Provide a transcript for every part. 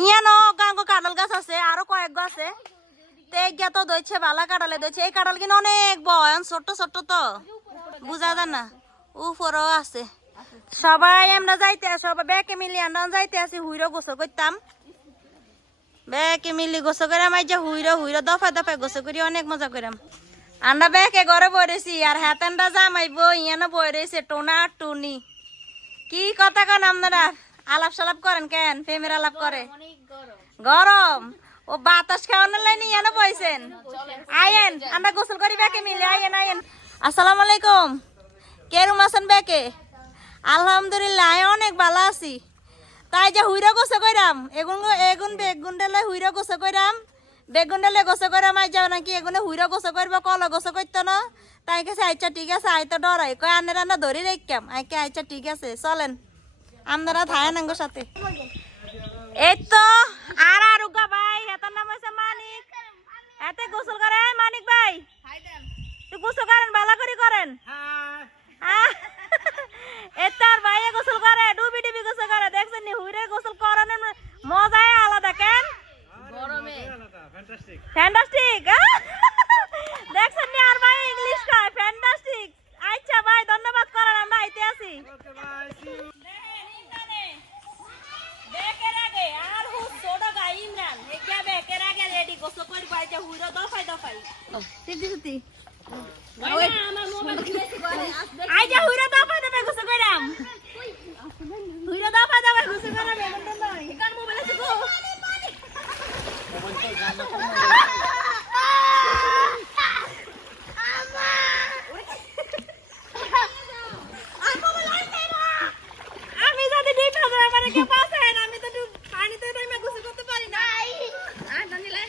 ইয়ানো গাঙ্গো কাঁঠাল গাছ আছে, আরও কয়েক গাছ আছে। তো এই গিয়া তো দইছে, বালা কাঁঠালে দইছে। এই কাঁঠাল কিন্তু অনেক বয়ন, ছোট্ট ছোট্ট তো। বুঝা যায় না, উপরও আছে। সবাই আমরা যাইতে সবাই ব্যাকে মিলি আমরা যাইতে আছি হুইরো গোসল করতাম। ব্যাকে মিলি গোসল করে আমার যে হুইরো হুইরো দফায় দফায় গোসল করি, অনেক মজা করাম। আমরা ব্যাকে ঘরে বই রয়েছি আর হাতানটা জামাইব, ইয়ানো বই রয়েছে টোনা, টুনি। কি কথা কন আপনারা? আলাপ সালাপ করেন কেন? প্রেমের আলাপ করে। গরম ও বাতাস খাওয়ানোর লাইনে ইয়ানো বইছেন। আয়েন আমরা গোসল করি ব্যাকে মিলে। আয়েন আয়েন। আসসালামু আলাইকুম। কেরম আছেন ব্যাকে? আলহামদুলিল্লাহ আমি অনেক ভালো আছি। তাই যে হুইরা গোসে কইরাম। এগুন এগুন বেগুন ডালে হুইরা গোসে কইরাম। বেগুন ডালে গোসে কইরাম আই যাও নাকি। এগুনে হুইরা গোসে করব কল গোসে করতো না। তাই কাছে আচ্ছা ঠিক আছে আই তো ডরাই। কয় আনে রান্না ধরে রেখাম। আইকে আচ্ছা ঠিক আছে চলেন। আপনারা থাকেন আঙ্গর সাথে। এই তো আর আর উগা ভাই এটার নাম হয়েছে মানিক। এতে গোসল করে মানিক ভাই। তুই গোসল করেন ভালো করে করেন। এতার ভাইয়ে গোসল করে ডুবি ডুবি গোসল করে। দেখছেন নি হুইরে গোসল করানোর মজাই আলাদা কেন? ফ্যান্টাস্টিক দেখছেন নি আর ভাই ইংলিশ কয় ফ্যান্টাস্টিক আচ্ছা ভাই ধন্যবাদ করেন আমরা আইতে আছি বেকের আগে আর হু ছোট গাই ইমরান হেগিয়া বেকের আগে রেডি গোসল করি বাইতে হুইরো দফাই দফাই সিদ্ধি সিদ্ধি আই যা হুইরো দফাই দফাই গোসল কইরাম হুইরো দফাই দফাই গোসল কইরাম এমন নয় কান মোবাইল আছে গো আমি ডিপ হবে মানে কে পাশে না আমি তো একটু পানিতে টাইমে গোসল করতে পারি না আর জানি লাই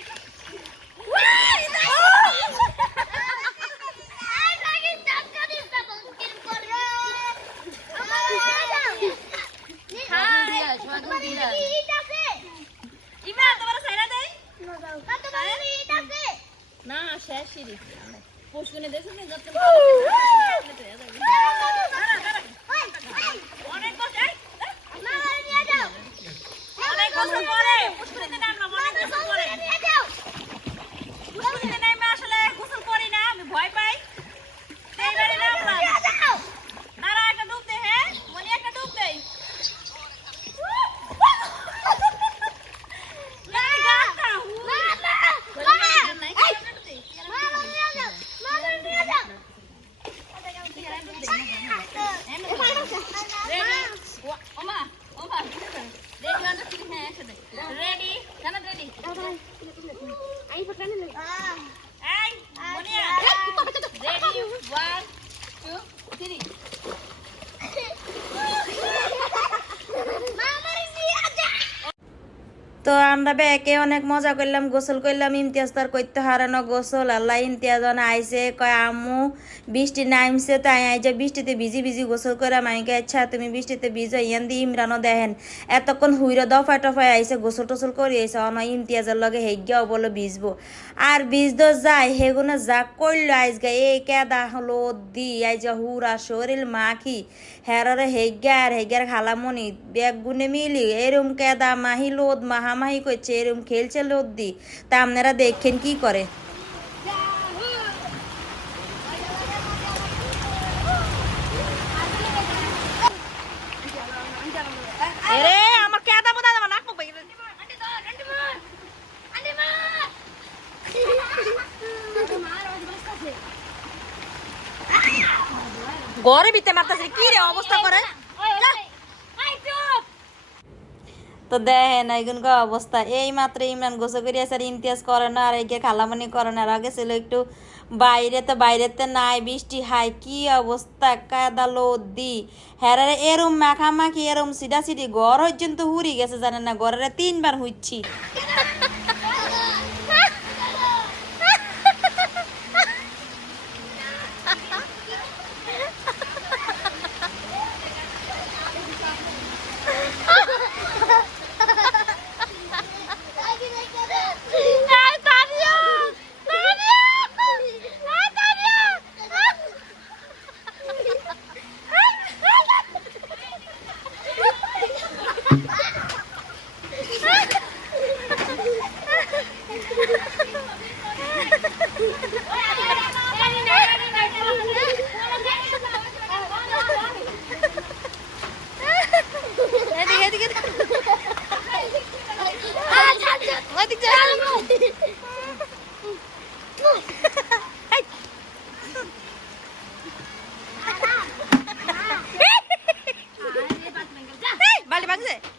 ইমা তোমার সাইরা দেই না শেষ সিরি পুষ্কুনে দেখুন অনেক কষ্ট করে পুষ্কুনিতে নামলাম অনেক কষ্ট করে পুষ্কুনিতে নামে আসলে গোসল করি না আমি ভয় পাই এইবারে নামলাম দাঁড়া একটা ডুব দে হ্যাঁ মনি একটা ডুব দেই লাগি গাছটা, হু। Ready? Sana ready? এই, মনিয়া। Ready? One, two, three. তো আমরা ব্যাকে অনেক মজা করলাম, গোসল করলাম, ইমতিয়াজ তার করতে হারানো গোসল, আল্লাহ ইমতিয়াজ আইসে কয়, আম্মু, বৃষ্টি নামছে তাই আইজা বৃষ্টিতে ভিজি ভিজি গোসল করে মাইকে আচ্ছা তুমি বৃষ্টিতে ভিজো, ইয়ান দি ইমরানও দেখেন। এতক্ষণ হুইরো দফায় টফায় আইসে গোসল টোসল করে আইসে অন ইমতিয়াজের লগে হেগিয়াও বলো ভিজবো। আর ভিজতো যায়, হেগুনে যা করল আইজগা এই কেদা হলো দি, আইজা হুরা শরীর মাখি, হেরারে হেগিয়া আর হেগিয়ার খালামনি, ব্যাগ গুনে মিলি, এরম কেদা মাহি লোদ মাহামাহি করছে এরম খেলছে লোদ দি তা আপনারা দেখেন কি করে। ঘরে বিতে মারতেছে কি রে অবস্থা করে? তো দেখেন এইগুনকে অবস্থা। এই মাত্র ইমরান গোসল করিয়াছে আর ইমতিয়াজ করে না, আর এগিয়ে খালামনি করে না। আর আগে ছিল একটু বাইরে, তো বাইরেতে নাই, বৃষ্টি হাই, কি অবস্থা, কাদা দি হ্যাঁ এরম মাখামাখি, এরম সিডা সিডি ঘর পর্যন্ত হুরি গেছে, জানেন না? ঘরের তিনবার হুইচ্ছি। 是不